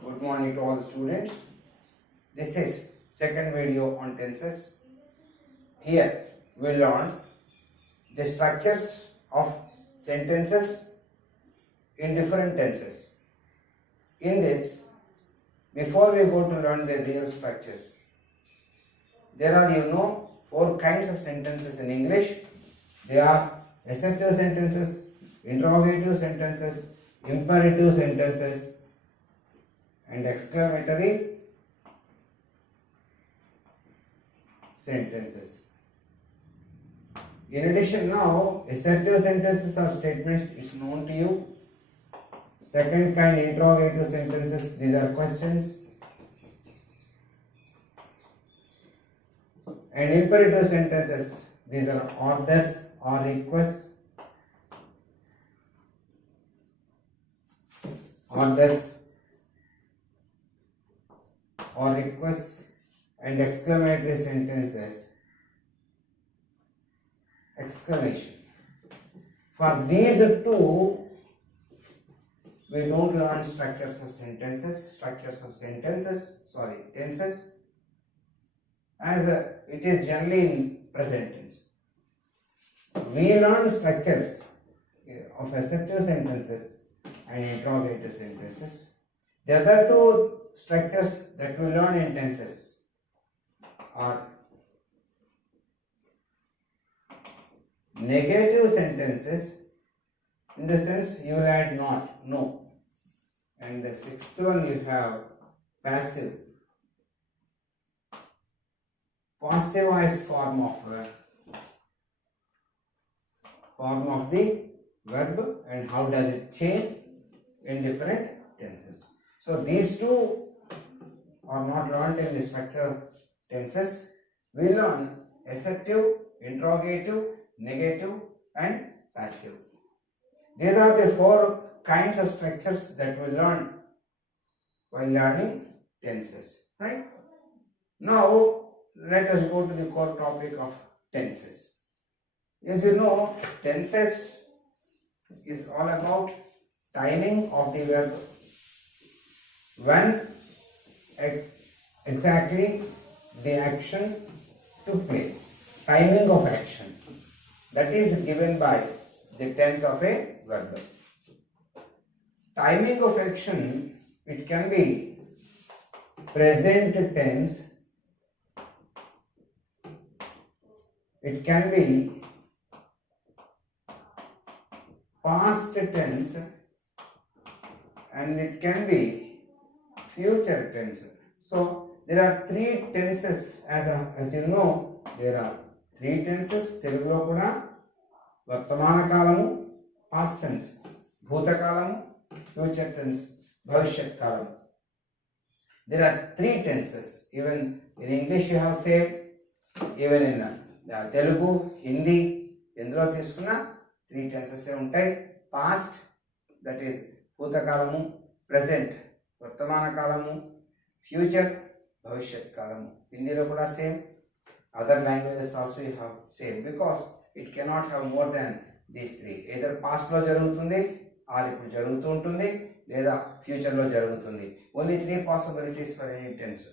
Good morning to all the students. This is second video on tenses. Here we learn the structures of sentences in different tenses. In this, before we go to learn the real structures, there are four kinds of sentences in English. They are assertive sentences, interrogative sentences, imperative sentences, and exclamatory sentences. In addition, now assertive sentences are statements, it's known to you. Second kind, interrogative sentences, these are questions. And imperative sentences, these are orders or requests. Orders or requests. And exclamatory sentences, exclamation. For these two, we don't learn tenses, as it is generally in present tense. We learn structures of assertive sentences and interrogative sentences. The other two structures that we learn in tenses are negative sentences, in the sense you will add not, no. And the sixth one you have passive. Passivized form of the verb, and how does it change in different tenses. So these two are not learned in the structure tenses. We learn assertive, interrogative, negative, and passive. These are the four kinds of structures that we learn while learning tenses, right? Now let us go to the core topic of tenses. As you know, tenses is all about timing of the verb. When exactly the action took place, timing of action, that is given by the tense of a verb. Timing of action, it can be present tense, it can be past tense, and it can be future tense. So there are three tenses, as you know, there are three tenses. Telugulo kuda vartamana kalamu, past tense, bhuta kalamu, future tense, bhavishyat kalamu. There are three tenses. Even in English you have same, even in Telugu, Hindi, ఎందులో తీసుకున్నా three tenses ఉంటాయి. Past, that is bhuta kalamu, present వర్తమాన కాలము, future భవిష్యత్ కాలము. హిందీలో కూడా same, other languages also you have same, because it cannot have more than these three. Either పాస్ట్లో జరుగుతుంది, ఆర్ ఇప్పుడు జరుగుతూ ఉంటుంది, లేదా ఫ్యూచర్లో జరుగుతుంది. Only three possibilities for any tense,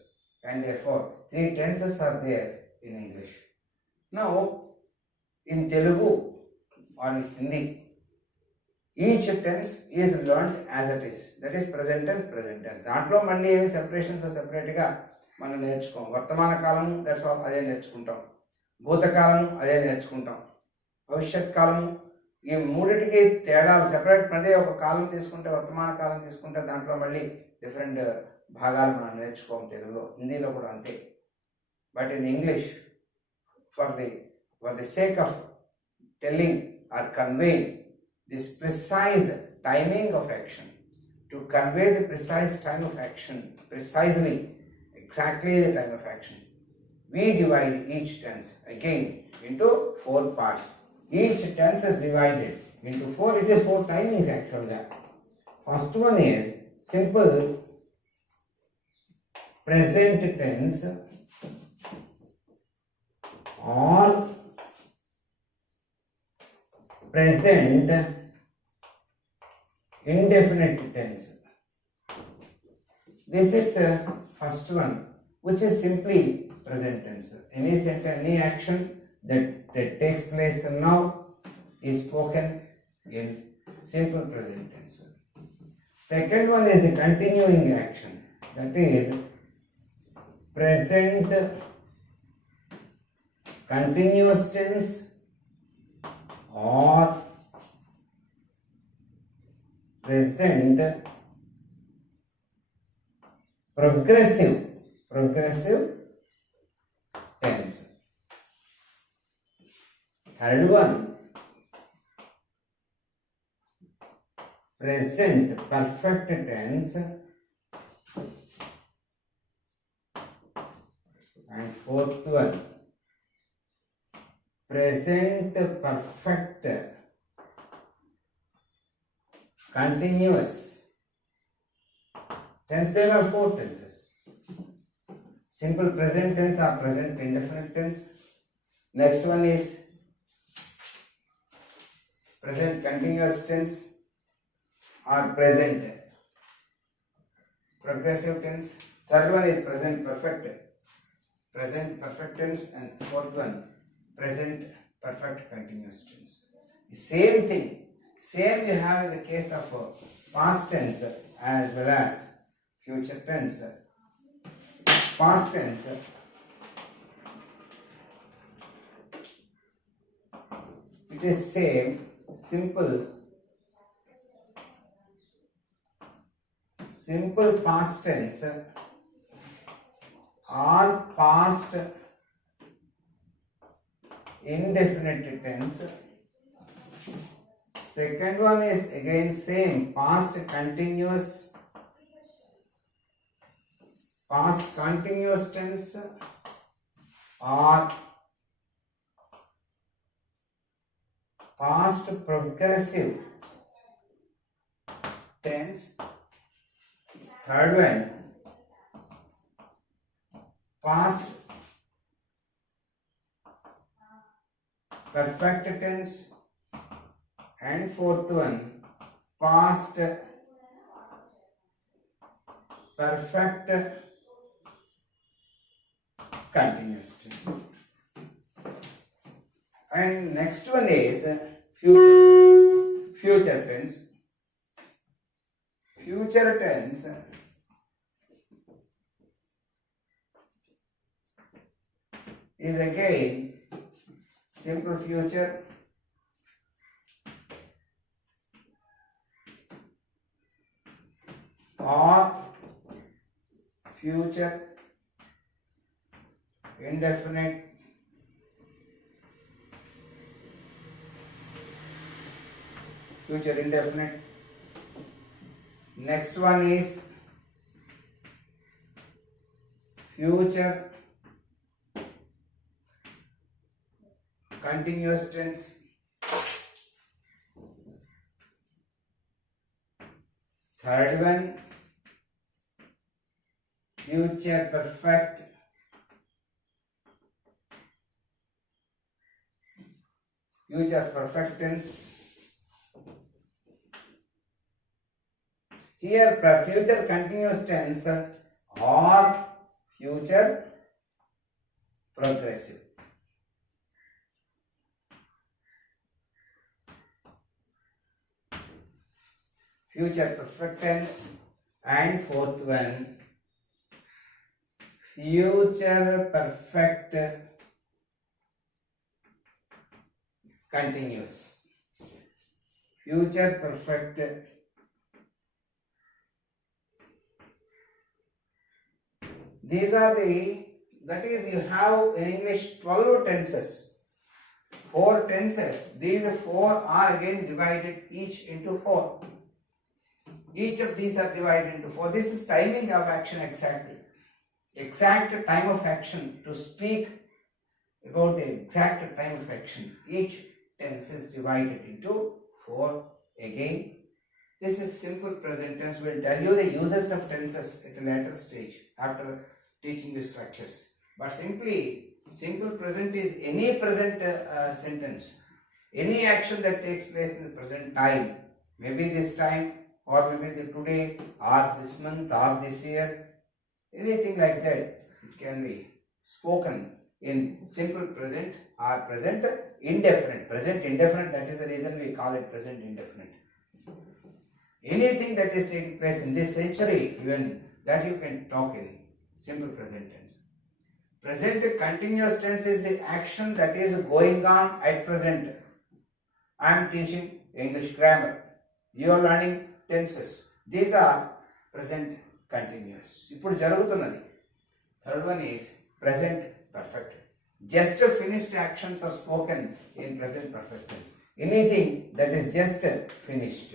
and therefore three tenses are there in English. Now in Telugu or in Hindi, each tense is learnt as it is, that is present tense. దాంట్లో మళ్ళీ ఏమి సెపరేషన్స్ సెపరేట్గా మనం నేర్చుకోం. వర్తమాన కాలము దట్స్ ఆల్ అదే నేర్చుకుంటాం, భూతకాలము అదే నేర్చుకుంటాం, భవిష్యత్ కాలము, ఈ మూడింటికి తేడాలు సెపరేట్. మళ్ళీ ఒక కాలం తీసుకుంటే, వర్తమాన కాలం తీసుకుంటే దాంట్లో మళ్ళీ డిఫరెంట్ భాగాలు మనం నేర్చుకోం. తెలుగులో, హిందీలో కూడా అంతే. But in English, for the sake of telling or conveying this precise timing of action, to convey the precise time of action, precisely, exactly the time of action, we divide each tense again into four parts. Each tense is divided into four. It is four timings actually. First one is simple present tense or present indefinite tense. This is first one, which is simply present tense. Any sentence, any action that takes place now is spoken in simple present tense. Second one is the continuing action, that is present continuous tense or present progressive tense. Third one, present perfect tense, and fourth one, present perfect continuous tense. There are four tenses. Simple present tense or present indefinite tense. Next one is present continuous tense or present progressive tense. Third one is present perfect tense, and fourth one present perfect continuous tense. The same thing, same you have in the case of past tense as well as future tense. Past tense, it is same, simple past tense or past indefinite tense. Second one is again same, past continuous tense or past progressive tense. Third one, past perfect tense, and fourth one, past perfect continuous tense. And next one is future tense. Future tense is again simple future or future indefinite Next one is future continuous tense. Third one, future perfect tense. Here future continuous tense or future progressive. Future perfect tense, and fourth one, future perfect continuous. Future perfect these are that is you have in English 12 tenses, 4 tenses. These 4 are again divided each into 4. Each of these are divided into 4. This is timing of action exactly. Exact time of action, to speak about the exact time of action. Each tense is divided into 4 again. This is simple present tense. We will tell you the uses of tenses at a later stage after teaching the structures. But simply, simple present is any present sentence, any action that takes place in the present time. Maybe this time or maybe the today, or this month, or this year, anything like that. It can be spoken in simple present or present indefinite. Present indefinite, that is the reason we call it present indefinite. Anything that is taking place in this century, even that you can talk in simple present tense. Present continuous tense is the action that is going on at present. I am teaching English grammar. You are learning tenses. These are present continuous. ఇప్పుడు జరుగుతున్నది. Third one is present perfect. Just finished actions are spoken in present perfect tense. Anything that is just finished.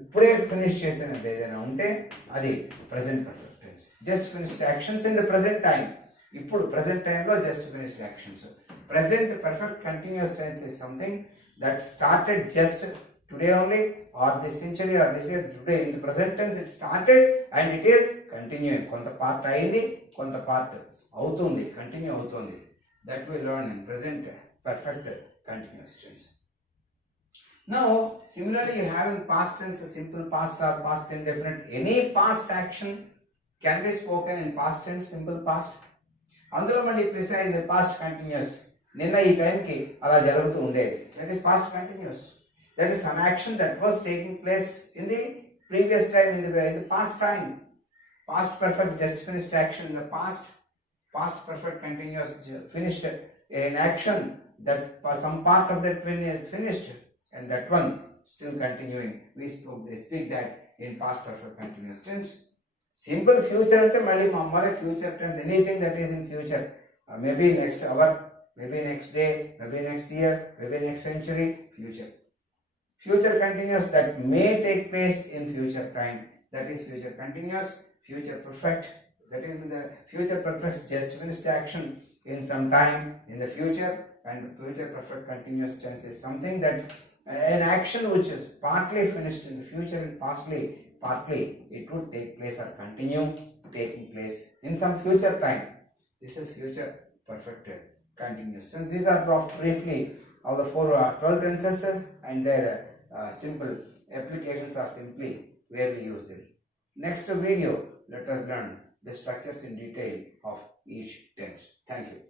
ఇప్పుడే finish చేసినది ఏదైనా ఉంటే అది present perfect tense. Just finished actions in the present time. ఇప్పుడు present టైంలో just finished actions. Present perfect continuous tense is something that started just today only or this century or this year. Today in the present tense it started and it is continuing. కొంత part అయింది, కొంత part అవుతుంది, continue అవుతుంది. That we learn in present perfect continuous tense. Now, similarly, you have in past tense a simple past or past indefinite. Any past action can be spoken in past tense, simple past. అందులో మళ్ళీ precise past continuous. నిన్న ఈ టైంకి అలా జరుగుతూ ఉండేది. That is past continuous. That is some action that was taking place in the previous time, in the past time. Past perfect just finished action in the past. Past perfect continuous finished an action that some part of that when is finished. And that one still continuing. They speak that in past perfect continuous tense. Simple future ante malli mammare future tense. Anything that is in future, maybe next hour, maybe next day, maybe next year, maybe next century, future. Future continuous that may take place in future time. That is future continuous. Future perfect, that is the future perfect just finished action in some time in the future. And future perfect continuous tense is something that an action which is partly finished in the future and partly it would take place or continue taking place in some future time. This is future perfect continuous. Since these are briefly of the 12 tenses and their simple applications are simply where we use them. Next video, let us learn the structures in detail of each tense. Thank you.